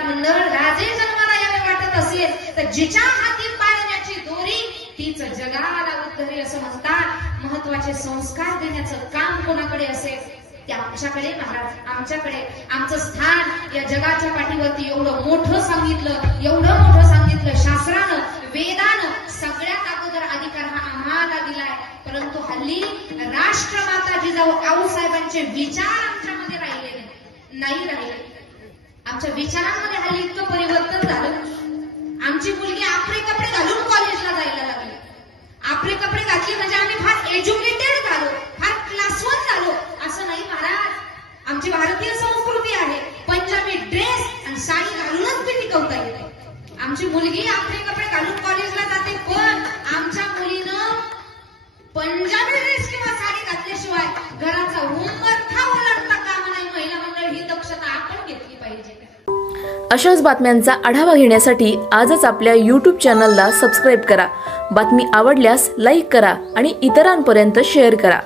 महिला मंडळ राजे जन्माला यावे वाटत असेल तर जिच्या हाती पाळण्याची दोरी तीच जगाला उद्धरी असं म्हणतात. महत्वाचे संस्कार देण्याचं काम कोणाकडे असेल ते आमच्याकडे महाराज, आमच्याकडे. आमचं स्थान या जगाच्या पाठीवरती एवढं मोठं सांगितलं शास्त्रानं, वेदानं. सगळ्यात अगोदर अधिकार हा आम्हाला दिलाय. परंतु हल्ली राष्ट्रमाता जिजाऊ आऊसाहेबांचे विचार आमच्यामध्ये राहिले नाही राहिले. आमच्या विचारांमध्ये हल्ली इतकं परिवर्तन झालं. आमची मुलगी आपले कपडे घालून कॉलेजला जायला लागली. आपले कपडे घातले म्हणजे आम्ही फार एज्युकेटेड झालो, फार क्लास 1 झालो असं नाही महाराज. आमची भारतीय संस्कृती आहे. पंजाबी ड्रेस आणि साडी घालूनच ती टिकवता येते. आमची मुलगी आपले कपडे घालून कॉलेजला जाते, पण आमच्या मुलीनं पंजाबी ड्रेस किंवा साडी घातल्याशिवाय घराचा उंबरठा ओलांडता कामा नाही. महिला मंडळ ही दक्षता आपण घेतली पाहिजे. अशाच बातम्यांचा आढावा घेण्यासाठी आजच आपल्या YouTube चॅनलला सबस्क्राईब करा. बातमी आवडल्यास लाईक करा आणि इतरांपर्यंत शेअर करा.